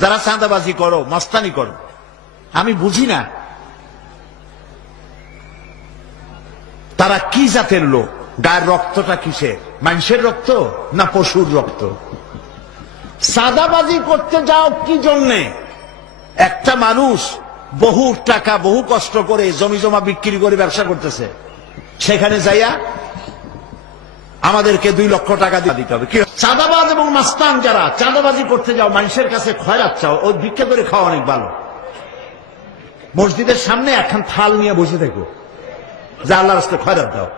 যারা চাঁদাবাজি করো, মস্তানি করো, আমি বুঝি না তারা কি জাতের লোক, গায়ের রক্তটা কিসের, মানুষের রক্ত না পশুর রক্ত? চাঁদাবাজি করতে যাও কি জন্যে? একটা মানুষ বহু টাকা বহু কষ্ট করে জমি জমা বিক্রি করে ব্যবসা করতেছে, সেখানে যাইয়া আমাদেরকে 2 লক্ষ টাকা দিতে হবে। চাঁদাবাজ এবং মাস্তান যারা চাঁদাবাজি করতে যাও, মানুষের কাছে খয়রাত চাও, ওই ভিক্ষা করে খাওয়া অনেক ভালো। মসজিদের সামনে একখান থাল নিয়ে বসে থাকো, যা আল্লাহর রাস্তায় খয়রাত দাও।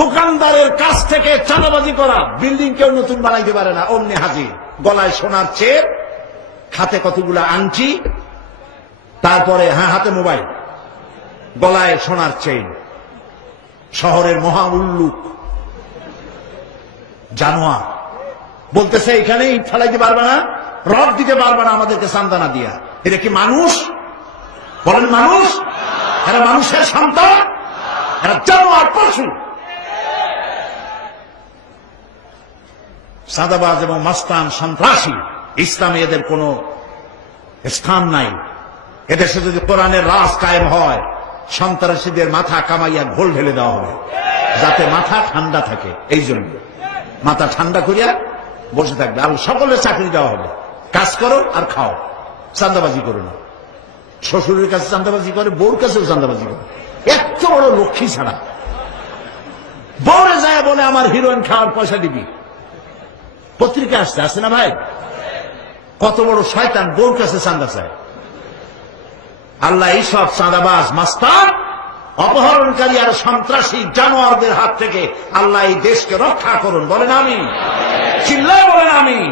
দোকানদারের কাছ থেকে চাঁদাবাজি করা, বিল্ডিং কেউ নতুন বানাইতে পারে না, অমনি হাজির। গলায় সোনার চেন, হাতে কতগুলা আংটি, তারপরে হাতে মোবাইল, গলায় সোনার চেইন। শহরের মহা উল্লুক জানোয়ার বলতেছে এখানে ইট ফেলাইতে পারবে না, রড দিতে পারবে না আমাদেরকে সান্ত্বনা দিয়া। এটা কি মানুষ? বলেন মানুষ? এরা মানুষের সন্তান? এরা জানোয়ার, পশু। চাঁদাবাজ এবং মাস্তান, সন্ত্রাসী, ইসলামে এদের কোনো স্থান নাই। এদেশে যদি কোরআনের রাজ কায়েম হয়, সন্ত্রাসীদের মাথা কামাইয়া ঘোল ঢেলে দেওয়া হবে, যাতে মাথা ঠান্ডা থাকে। এই জন্য মাথা ঠান্ডা করিয়া বসে থাকবে। আর সকলের চাকরি দেওয়া হবে, কাজ করো আর খাও, চাঁদাবাজি করো না। শ্বশুরের কাছে চাঁদাবাজি করে, বউর কাছেও চাঁদাবাজি করে। এত বড় লক্ষ্মী ছাড়া বউরে যায় বলে আমার হিরোইন খাওয়ার পয়সা দিবি। পত্রিকা আসছে না ভাই? কত বড় শয়তান বউর কাছে চাঁদা চায়। আল্লাহ এইসব চাঁদাবাজ, মাস্তান, অপহরণকারী আর সন্ত্রাসী জানোয়ারদের হাত থেকে আল্লাহ এই দেশকে রক্ষা করুন। বলেন আমিন। চিল্লায় বলেন আমিন।